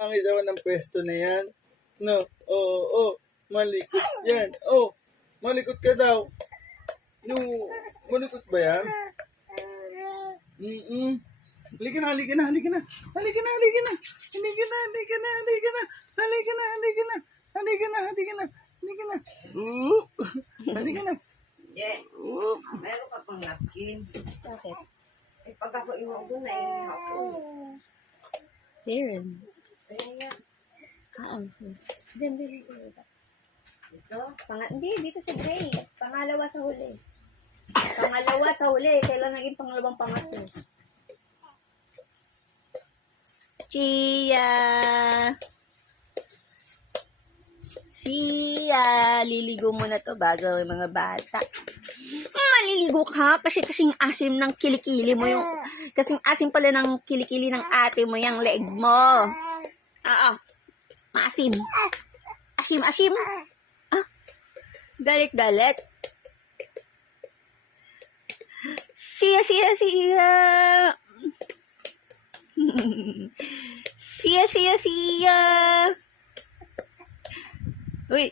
Ang daw ng pwesto na yan. No, oo, malikot yan. Oh, malikot ka daw. No, malikot ba yan? Halika na, halika na, halika na. Halika na, halika na. Halika na, halika na, halika na. Halika na, halika na. Halika na, halika na. Halika na. Halika na. Yeah. Meron ka pang napkin. Bakit? Eh, pag ako inuubo na, ako. Here. Kaya, Hindi. ito. Hindi, dito sa Gray. Pangalawa sa huli. Pangalawa sa huli. Kailan naging pangalawang pangatlo? Chia! Liligo mo na to bago yung mga bata. Maliligo ka kasi kasing asim ng kilikili mo yung kasing asim pala ng kilikili ng ate mo yung leg mo. Maasim. Asim. Galit. Siya. Siya. Uy.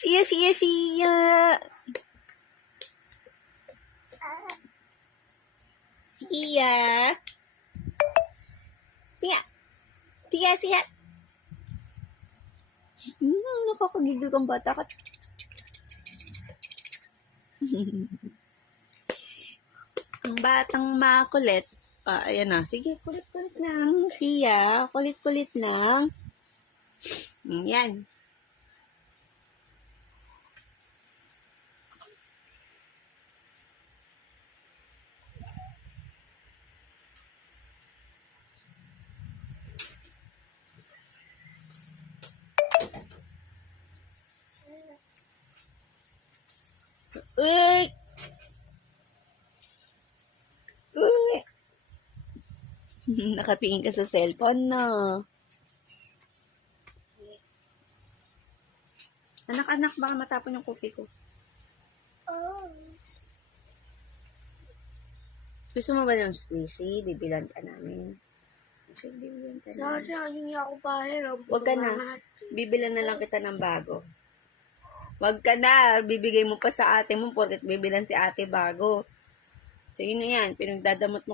Siya. Siya. Nakakagigil kang bata ka. Ang batang makulit. Ayan na. Sige, kulit-kulit lang. Siya, kulit-kulit lang. Yan. Uy! Nakatingin ka sa cellphone, no? Anak, baka matapon yung kopi ko. Gusto mo ba ng squishy? Bibilan ka namin. Bibilan ka namin. Sasya, hindi ako pahiram. Huwag ka na. Bibilan na lang kita ng bago. Huwag ka na. Bibigay mo pa sa ate mo porket bibilan si ate bago. So, yun na yan. Pinagdadamot mo